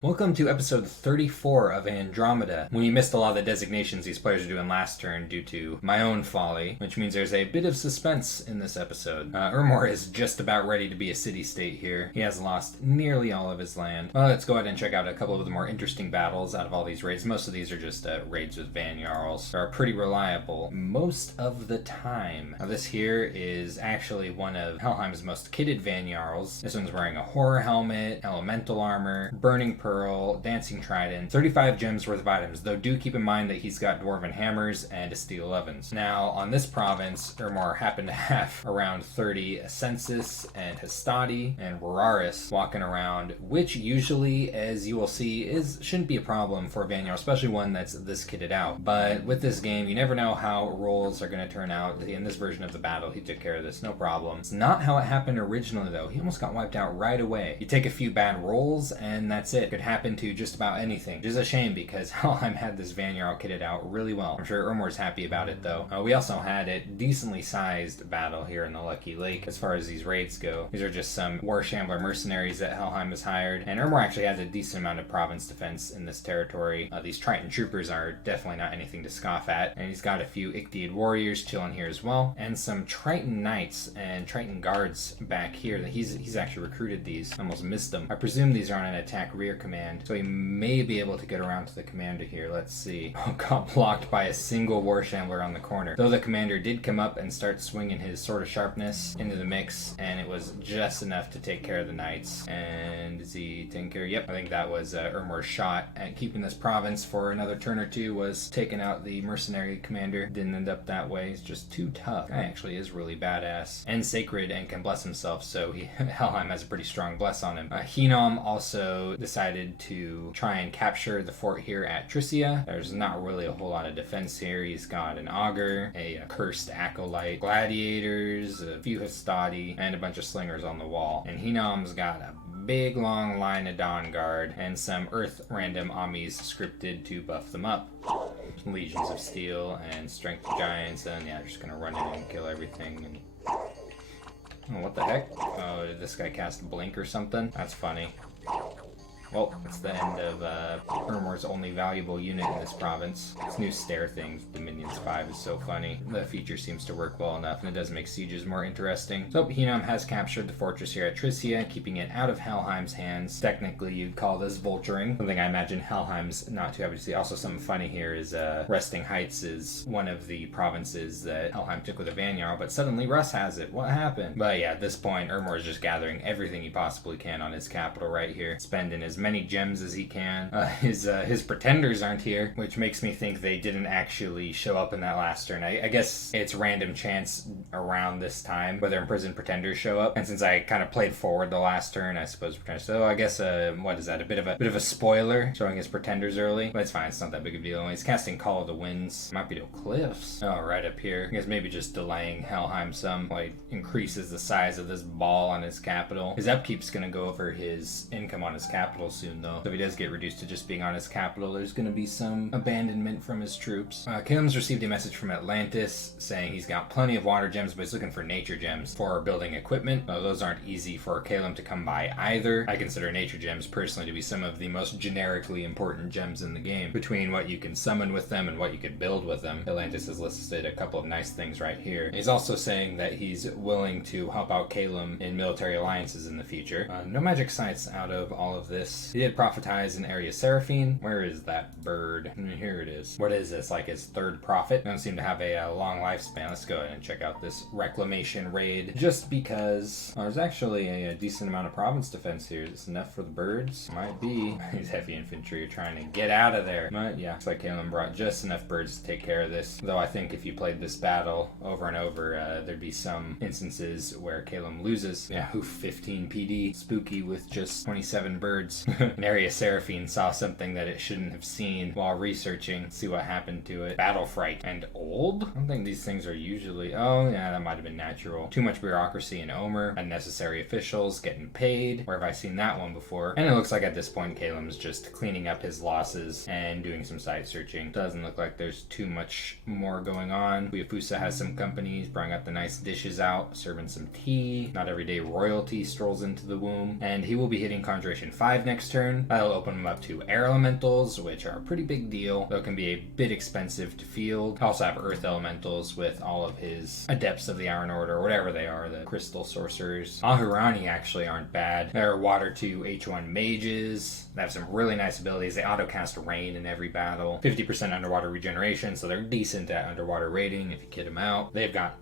Welcome to episode 34 of Andromeda. We missed a lot of the designations these players are doing last turn due to my own folly, which means there's a bit of suspense in this episode. Urmor is just about ready to be a city-state here. He has lost nearly all of his land. Well, let's go ahead and check out a couple of the more interesting battles out of all these raids. Most of these are just raids with Van Jarls. They're pretty reliable most of the time. Now this here is actually one of Helheim's most kitted Van Jarls. This one's wearing a horror helmet, elemental armor, burning Pearl, Dancing Trident, 35 gems worth of items, though do keep in mind that he's got Dwarven Hammers and a Steel Ovens. Now, on this province, Urmor happened to have around 30 Census and Hastati and Wararis walking around, which usually, as you will see, shouldn't be a problem for a Van Jarl, especially one that's this kitted out. But with this game, you never know how rolls are going to turn out. In this version of the battle, he took care of this, no problem. It's not how it happened originally, though. He almost got wiped out right away. You take a few bad rolls, and that's it. Could happen to just about anything, which is a shame because Helheim had this Van Jarl kitted out really well. I'm sure Urmor's happy about it though. We also had a decently sized battle here in the Lucky Lake as far as these raids go. These are just some War Shambler mercenaries that Helheim has hired, and Urmor actually has a decent amount of province defense in this territory. These Triton troopers are definitely not anything to scoff at, and he's got a few Ichthyid warriors chilling here as well, and some Triton knights and Triton guards back here. He's actually recruited these. Almost missed them. I presume these are on an attack rear command, so he may be able to get around to the commander here. Let's see. Oh, got blocked by a single War Shambler on the corner. Though the commander did come up and start swinging his Sword of Sharpness into the mix, and it was just enough to take care of the knights. And is he taking care? Yep, I think that was Urmor's shot at keeping this province for another turn or two, was taking out the mercenary commander. Didn't end up that way. He's just too tough. Guy actually is really badass and sacred and can bless himself, so Helheim has a pretty strong bless on him. Hinnom also decided to try and capture the fort here at Tricia. There's not really a whole lot of defense here. He's got an augur, a cursed acolyte, gladiators, a few hastati, and a bunch of slingers on the wall. And Hinnom's got a big long line of Dawn Guard and some Earth random Amis scripted to buff them up. Legions of Steel and Strength Giants, and yeah, just gonna run in and kill everything. And oh, what the heck? Oh, did this guy cast Blink or something? That's funny. Well, it's the end of Urmor's only valuable unit in this province. This new stair thing, Dominions 5, is so funny. The feature seems to work well enough, and it does make sieges more interesting. So, Hinnom has captured the fortress here at Tricia, keeping it out of Helheim's hands. Technically, you'd call this vulturing, something I imagine Helheim's not too happy to see. Also, something funny here is Resting Heights is one of the provinces that Helheim took with a Van Jarl, but suddenly Russ has it. What happened? But yeah, at this point, Urmor is just gathering everything he possibly can on his capital right here, spending as many gems as he can. His pretenders aren't here, which makes me think they didn't actually show up in that last turn. I guess it's random chance around this time whether imprisoned pretenders show up, and since I kind of played forward the last turn, I suppose pretenders. So I guess what is that? A bit of a spoiler, showing his pretenders early, but it's fine. It's not that big a deal. He's casting Call of the Winds. Might be to Cliffs. Oh, right up here. I guess maybe just delaying Helheim some, like increases the size of this ball on his capital. His upkeep's gonna go over his income on his capital soon, though. So if he does get reduced to just being on his capital, there's going to be some abandonment from his troops. Caleb's received a message from Atlantis saying he's got plenty of water gems, but he's looking for nature gems for building equipment. Those aren't easy for Caleb to come by either. I consider nature gems personally to be some of the most generically important gems in the game. Between what you can summon with them and what you can build with them, Atlantis has listed a couple of nice things right here. He's also saying that he's willing to help out Caleb in military alliances in the future. No magic sights out of all of this. He did prophetize in Area Seraphine. Where is that bird? Here it is. What is this, like his third prophet? Don't seem to have a long lifespan. Let's go ahead and check out this reclamation raid, just because there's actually a decent amount of province defense here. Is this enough for the birds? Might be. These heavy infantry are trying to get out of there. But yeah, looks like Caleb brought just enough birds to take care of this. Though I think if you played this battle over and over, there'd be some instances where Caleb loses. Yeah, 15 PD. Spooky with just 27 birds. In Area Seraphine saw something that it shouldn't have seen while researching. See what happened to it. Battle fright. And old? I don't think these things are usually... Oh, yeah, that might have been natural. Too much bureaucracy in Omer. Unnecessary officials getting paid. Where have I seen that one before? And it looks like at this point, Caleb's just cleaning up his losses and doing some site searching. Doesn't look like there's too much more going on. Uyafusa has some companies, bringing up the nice dishes out, serving some tea. Not everyday royalty strolls into the womb. And he will be hitting Conjuration 5 next next turn. That'll open him up to air elementals, which are a pretty big deal, though can be a bit expensive to field. Also have earth elementals with all of his adepts of the Iron Order, or whatever they are, the crystal sorcerers. Ahurani actually aren't bad. They're water 2 H1 mages. They have some really nice abilities. They auto-cast rain in every battle. 50% underwater regeneration, so they're decent at underwater raiding if you kid them out. They've got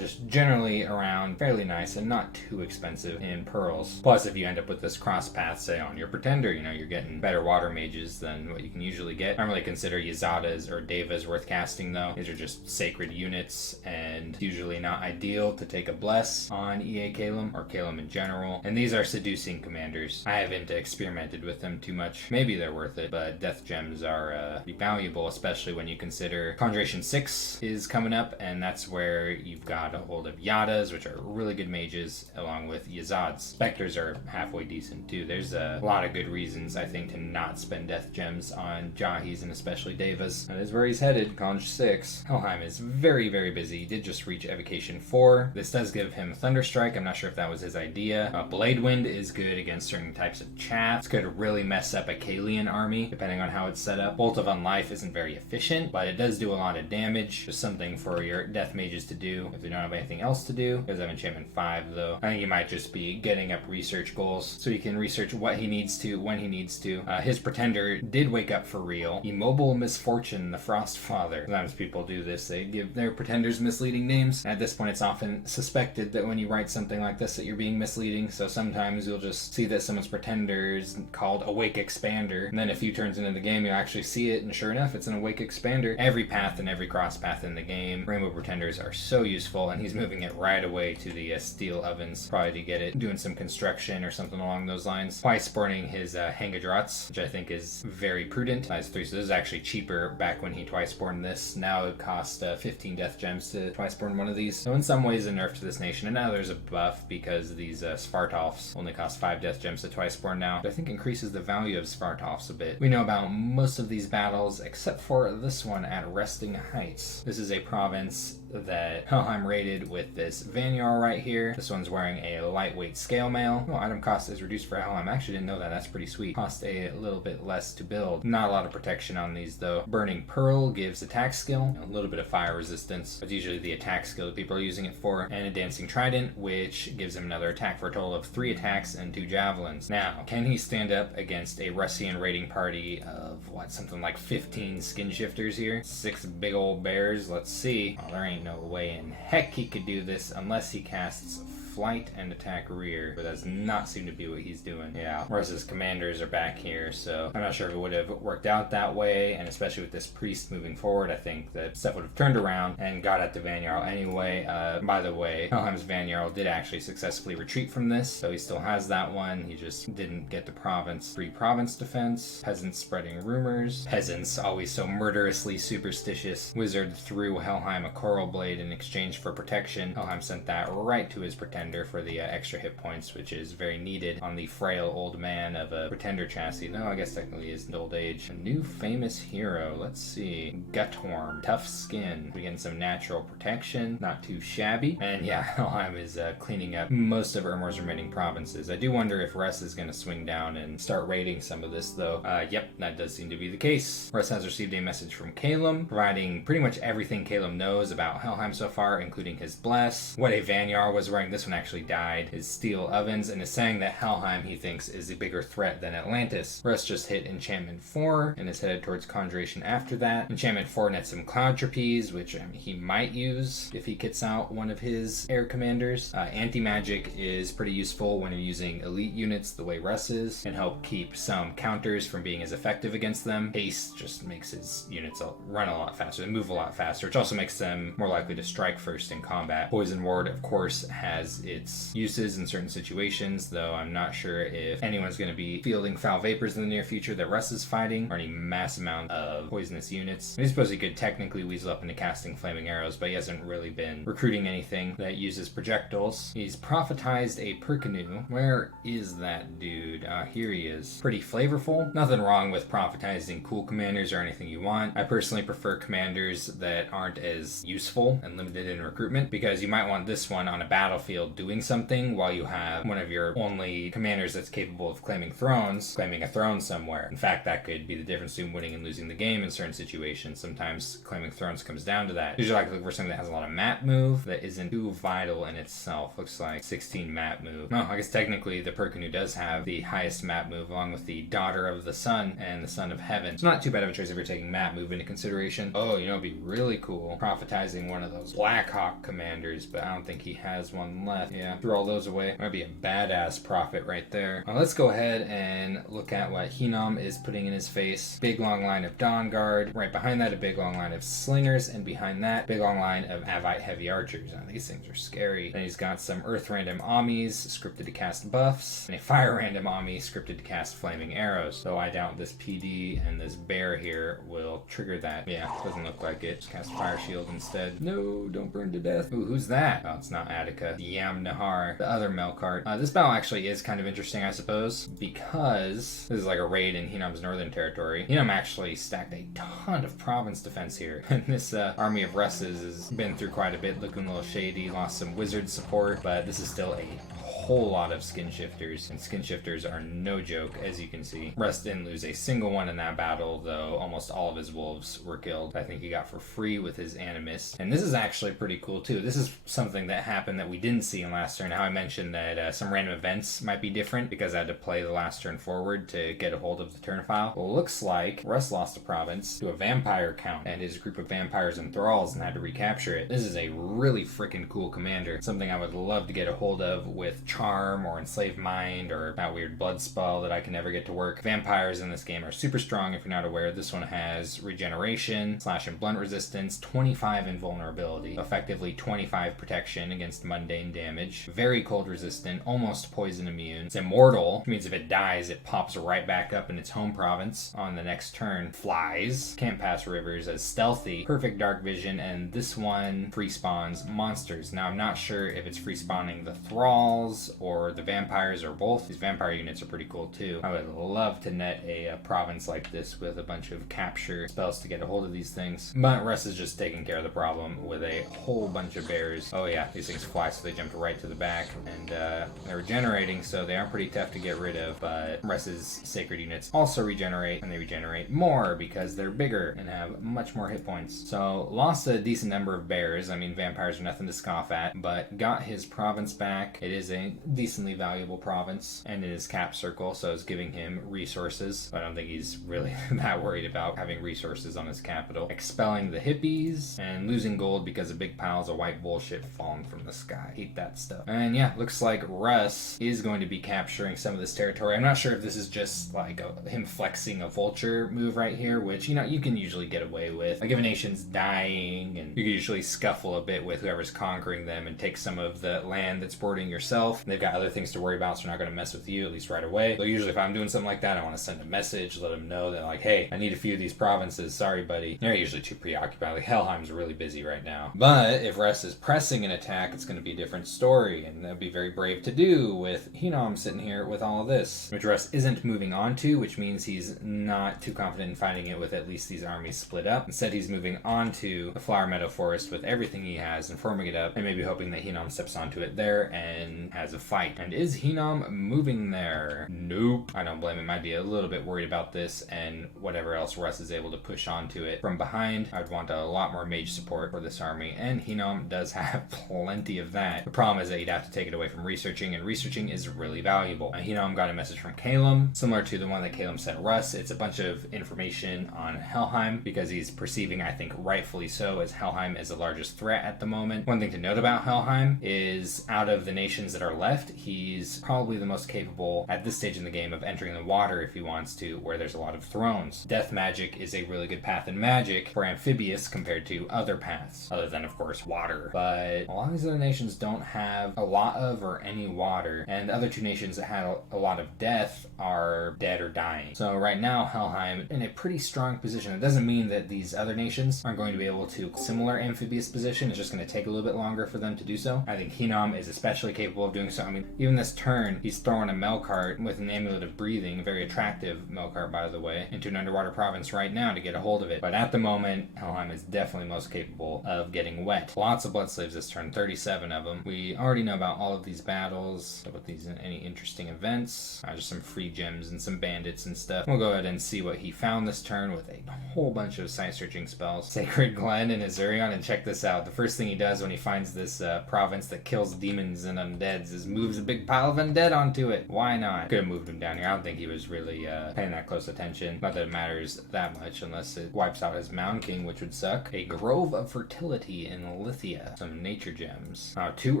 just generally around fairly nice and not too expensive in pearls. Plus, if you end up with this cross path, say on your pretender, you're getting better water mages than what you can usually get. I don't really consider Yazadas or Devas worth casting though. These are just sacred units and usually not ideal to take a bless on EA Calum or Calum in general. And these are seducing commanders. I haven't experimented with them too much. Maybe they're worth it, but death gems are valuable, especially when you consider Conjuration 6 is coming up, and that's where you've got a hold of Yadas, which are really good mages, along with Yazads. Specters are halfway decent too. There's a lot of good reasons, I think, to not spend death gems on Jahis and especially Devas. That is where he's headed, Conj 6. Helheim is very, very busy. He did just reach Evocation 4. This does give him Thunderstrike. I'm not sure if that was his idea. Blade Wind is good against certain types of chaff. It's going to really mess up a Kalian army, depending on how it's set up. Bolt of Unlife isn't very efficient, but it does do a lot of damage. Just something for your death mages to do if they don't have anything else to do. Because I'm enchantment 5 though. I think he might just be getting up research goals so he can research what he needs to when he needs to. His pretender did wake up for real. Immobile Misfortune, the Frost Father. Sometimes people do this. They give their pretenders misleading names. At this point, it's often suspected that when you write something like this that you're being misleading. So sometimes you'll just see that someone's pretender is called Awake Expander. And then a few turns into the game, you'll actually see it, and sure enough, it's an Awake Expander. Every path and every cross path in the game. Rainbow Pretenders are so useful, and he's moving it right away to the steel ovens, probably to get it doing some construction or something along those lines. Twice burning his Hangadrats, which I think is very prudent. Size 3, so this is actually cheaper back when he twice born this. Now it cost 15 death gems to twice born one of these. So in some ways a nerf to this nation, and now there's a buff because these Svartalfs only cost 5 death gems to twice born now. I think increases the value of Svartalfs a bit. We know about most of these battles except for this one at Resting Heights. This is a province that Helheim raided with this Vanyar right here. This one's wearing a lightweight scale mail. Oh, item cost is reduced for Helheim. I actually didn't know that. That's pretty sweet. Cost a little bit less to build. Not a lot of protection on these though. Burning Pearl gives attack skill, a little bit of fire resistance. It's usually the attack skill that people are using it for. And a Dancing Trident, which gives him another attack for a total of 3 attacks and 2 javelins. Now, can he stand up against a Russian raiding party of something like 15 skin shifters here? 6 big old bears? Let's see. Well, there ain't no way in heck he could do this unless he casts flight and attack rear, but does not seem to be what he's doing. Yeah, whereas his commanders are back here, so I'm not sure if it would have worked out that way, and especially with this priest moving forward, I think that stuff would have turned around and got at the Vanyarl anyway. By the way, Helheim's Vanyarl did actually successfully retreat from this, so he still has that one. He just didn't get the province. 3 province defense. Peasants spreading rumors. Peasants, always so murderously superstitious. Wizard threw Helheim a coral blade in exchange for protection. Helheim sent that right to his pretender for the extra hit points, which is very needed on the frail old man of a pretender chassis. No, I guess technically he is an old age. A new famous hero. Let's see. Gutworm. Tough skin. We get some natural protection. Not too shabby. And yeah, Helheim is cleaning up most of Ermor's remaining provinces. I do wonder if Russ is going to swing down and start raiding some of this though. Yep, that does seem to be the case. Russ has received a message from Calum, providing pretty much everything Calum knows about Helheim so far, including his bless. What a Vanyar was wearing. This one actually died. His steel ovens, and is saying that Helheim he thinks is a bigger threat than Atlantis. Russ just hit enchantment 4 and is headed towards conjuration after that. Enchantment 4 nets some cloud trapeze, which he might use if he kits out one of his air commanders. Anti-magic is pretty useful when you're using elite units the way Russ is, and help keep some counters from being as effective against them. Haste just makes his units run a lot faster, they move a lot faster, which also makes them more likely to strike first in combat. Poison Ward, of course, has its uses in certain situations, though I'm not sure if anyone's going to be fielding foul vapors in the near future that Russ is fighting, or any mass amount of poisonous units. I suppose he could technically weasel up into casting flaming arrows, but he hasn't really been recruiting anything that uses projectiles. He's prophetized a Perkinu. Where is that dude? Here he is. Pretty flavorful. Nothing wrong with prophetizing cool commanders or anything you want. I personally prefer commanders that aren't as useful and limited in recruitment, because you might want this one on a battlefield field doing something, while you have one of your only commanders that's capable of claiming a throne somewhere. In fact, that could be the difference between winning and losing the game in certain situations. Sometimes claiming thrones comes down to that. Usually I like to look for something that has a lot of map move that isn't too vital in itself. Looks like 16 map move. No, I guess technically the Perkinu does have the highest map move, along with the Daughter of the Sun and the Son of Heaven. It's not too bad of a choice if you're taking map move into consideration. Oh, it'd be really cool prophetizing one of those Blackhawk commanders, but I don't think he has one left. Yeah, threw all those away. Might be a badass prophet right there. Let's go ahead and look at what Hinnom is putting in his face. Big long line of Dawn Guard. Right behind that, a big long line of Slingers, and behind that, big long line of Avite Heavy Archers. Now, these things are scary. Then he's got some Earth Random Amis scripted to cast buffs, and a Fire Random Ami scripted to cast Flaming Arrows. So I doubt this PD and this bear here will trigger that. Yeah, doesn't look like it. Just cast Fire Shield instead. No, don't burn to death. Ooh, who's that? Oh, it's not Attica. Yam Nahar, the other Melkart. This battle actually is kind of interesting, I suppose, because this is like a raid in Hinnom's northern territory. Hinnom actually stacked a ton of province defense here. And this army of Russ's has been through quite a bit, looking a little shady, lost some wizard support, but this is still a whole lot of skin shifters, and skin shifters are no joke, as you can see. Russ didn't lose a single one in that battle, though almost all of his wolves were killed. I think he got for free with his animist. And this is actually pretty cool too. This is something that happened that we didn't see in last turn. How I mentioned that some random events might be different because I had to play the last turn forward to get a hold of the turn file. Well, it looks like Russ lost a province to a vampire count and his group of vampires and thralls and had to recapture it. This is a really freaking cool commander. Something I would love to get a hold of with Charm or Enslave Mind or that weird blood spell that I can never get to work. Vampires in this game are super strong if you're not aware. This one has regeneration, slash and blunt resistance, 25 invulnerability, effectively 25 protection against mundane damage, very cold resistant, almost poison immune. It's immortal, which means if it dies, it pops right back up in its home province on the next turn. Flies, can't pass rivers, as stealthy, perfect dark vision, and this one free spawns monsters. Now I'm not sure if it's free spawning the thralls or the vampires or both. These vampire units are pretty cool too. I would love to net a province like this with a bunch of capture spells to get a hold of these things. But Russ is just taking care of the problem with a whole bunch of bears. Oh yeah, these things fly, so they jumped right to the back, and they're regenerating, so they are pretty tough to get rid of. But Russ's sacred units also regenerate, and they regenerate more because they're bigger and have much more hit points. So lost a decent number of bears. I mean, vampires are nothing to scoff at, but got his province back. It is a decently valuable province and in his cap circle, so it's giving him resources. I don't think he's really that worried about having resources on his capital. Expelling the hippies and losing gold because of big piles of white bullshit falling from the sky. Hate that stuff. And yeah, looks like Russ is going to be capturing some of this territory. I'm not sure if this is just like him flexing a vulture move right here, which, you can usually get away with. Like if a nation's dying, and you can usually scuffle a bit with whoever's conquering them and take some of the land that's bordering yourself. They've got other things to worry about, so they're not going to mess with you, at least right away. So usually if I'm doing something like that, I want to send a message, let them know that like, hey, I need a few of these provinces, sorry buddy. They're usually too preoccupied. Like Helheim's really busy right now. But if Russ is pressing an attack, it's going to be a different story, and that'd be very brave to do with Hinnom sitting here with all of this, which Russ isn't moving on to, which means he's not too confident in fighting it with at least these armies split up. Instead, he's moving on to the Flower Meadow Forest with everything he has and forming it up, and maybe hoping that Hinnom steps onto it there and has a fight. And is Hinnom moving there? Nope. I don't blame him. I'd be a little bit worried about this and whatever else Russ is able to push onto it from behind. I'd want a lot more mage support for this army, and Hinnom does have plenty of that. The problem is that you'd have to take it away from researching, and researching is really valuable. Hinnom got a message from Calum, similar to the one that Calum sent Russ. It's a bunch of information on Helheim, because he's perceiving, I think rightfully so, as Helheim is the largest threat at the moment. One thing to note about Helheim is out of the nations that are left, he's probably the most capable at this stage in the game of entering the water if he wants to, where there's a lot of thrones. Death magic is a really good path in magic for amphibious compared to other paths, other than of course water. But a lot of these other nations don't have a lot of or any water, and the other two nations that had a lot of death are dead or dying. So right now Helheim in a pretty strong position. It doesn't mean that these other nations aren't going to be able to similar amphibious position. It's just going to take a little bit longer for them to do so. I think Hinnom is especially capable of doing doing so. I mean, even this turn, he's throwing a Melkart with an Amulet of Breathing, a very attractive Melkart, by the way, into an underwater province right now to get a hold of it. But at the moment, Helheim is definitely most capable of getting wet. Lots of Blood Slaves this turn, 37 of them. We already know about all of these battles. So with these any interesting events, just some free gems and some bandits and stuff. We'll go ahead and see what he found this turn with a whole bunch of site-searching spells. Sacred Glen and Azurion, and check this out. The first thing he does when he finds this province that kills demons and undeads is moves a big pile of undead onto it. Why not? Could have moved him down here. I don't think he was really paying that close attention. Not that it matters that much unless it wipes out his Mound King, which would suck. A Grove of Fertility in Lithia. Some nature gems. 2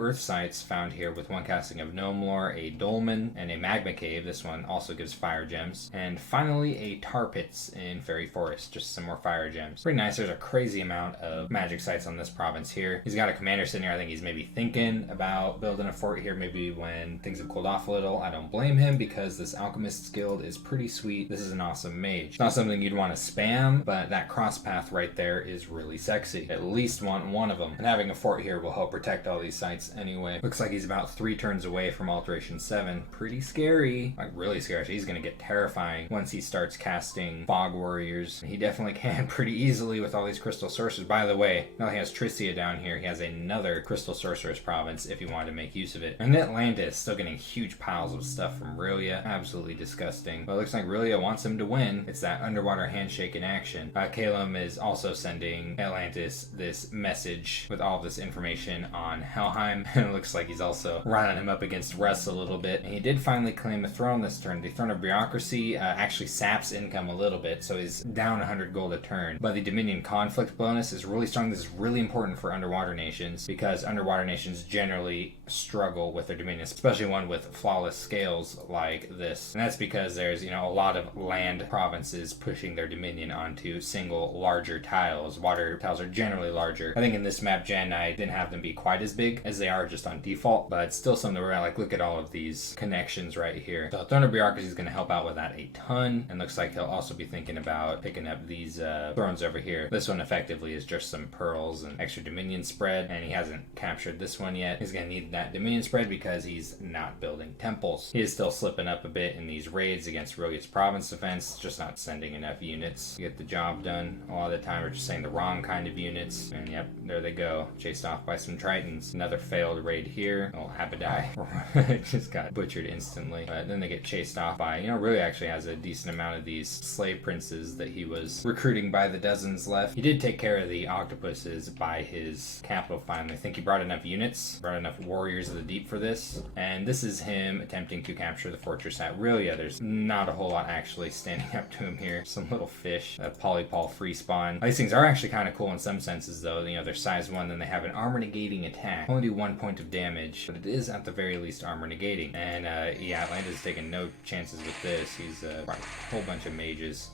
earth sites found here with 1 casting of Gnome Lore, a Dolmen, and a Magma Cave. This one also gives fire gems. And finally a Tar Pits in Fairy Forest. Just some more fire gems. Pretty nice. There's a crazy amount of magic sites on this province here. He's got a commander sitting here. I think he's maybe thinking about building a fort here maybe when things have cooled off a little. I don't blame him because this Alchemist's Guild is pretty sweet. This is an awesome mage. Not something you'd want to spam, but that cross path right there is really sexy. At least want one of them. And having a fort here will help protect all these sites anyway. Looks like he's about 3 turns away from Alteration 7. Pretty scary. Like really scary. He's going to get terrifying once he starts casting Fog Warriors. He definitely can pretty easily with all these Crystal Sorcerers. By the way, now he has Tricia down here. He has another Crystal Sorcerer's province if you wanted to make use of it. And Atlantis still getting huge piles of stuff from Rilia. Absolutely disgusting. But it looks like Rilia wants him to win. It's that underwater handshake in action. Calum is also sending Atlantis this message with all of this information on Helheim. And it looks like he's also running him up against Russ a little bit. And he did finally claim a throne this turn. The Throne of Bureaucracy actually saps income a little bit, so he's down 100 gold a turn. But the Dominion Conflict bonus is really strong. This is really important for underwater nations because underwater nations generally struggle with their dominions, especially one with flawless scales like this. And that's because there's, a lot of land provinces pushing their dominion onto single larger tiles. Water tiles are generally larger. I think in this map gen I didn't have them be quite as big as they are just on default, but it's still something where look at all of these connections right here. So Throne of Bureaucracy is going to help out with that a ton, and looks like he'll also be thinking about picking up these thrones over here. This one effectively is just some pearls and extra dominion spread, and he hasn't captured this one yet. He's going to need that dominion spread because he's not building temples. He is still slipping up a bit in these raids against Rilia's province defense, just not sending enough units to get the job done. A lot of the time we're just saying the wrong kind of units, and yep, there they go, chased off by some Tritons. Another failed raid here. Oh, Abadai just got butchered instantly, but then they get chased off by, Rilia actually has a decent amount of these slave princes that he was recruiting by the dozens left. He did take care of the octopuses by his capital finally. I think he brought enough units, brought enough warriors of the deep for this, and this is him attempting to capture the fortress at Rilia. There's not a whole lot actually standing up to him here. Some little fish, a Polypol free spawn. These things are actually kind of cool in some senses though. They're size 1, then they have an armor negating attack. Only do 1 point of damage, but it is at the very least armor negating. And yeah, Atlantis is taking no chances with this. He's brought a whole bunch of mages.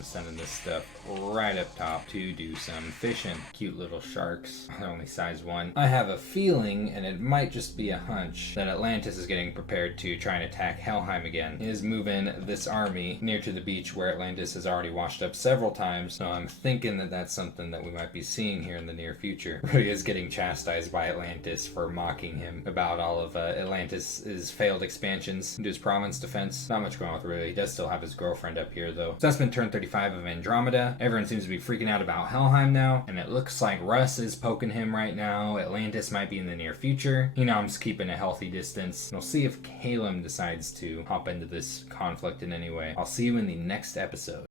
Sending this stuff right up top to do some fishing. Cute little sharks. They're only size 1. I have a feeling, and it might just be a hunch, that Atlantis is getting prepared to try and attack Helheim again. He is moving this army near to the beach where Atlantis has already washed up several times, so I'm thinking that that's something that we might be seeing here in the near future. He is getting chastised by Atlantis for mocking him about all of Atlantis' failed expansions into his province defense. Not much going on with Rui. He does still have his girlfriend up here though. So that's been turn 35 of Andromeda. Everyone seems to be freaking out about Helheim now, and it looks like Russ is poking him right now. Atlantis might be in the near future. I'm just keeping a healthy distance. We'll see if Calum decides to hop into this conflict in any way. I'll see you in the next episode.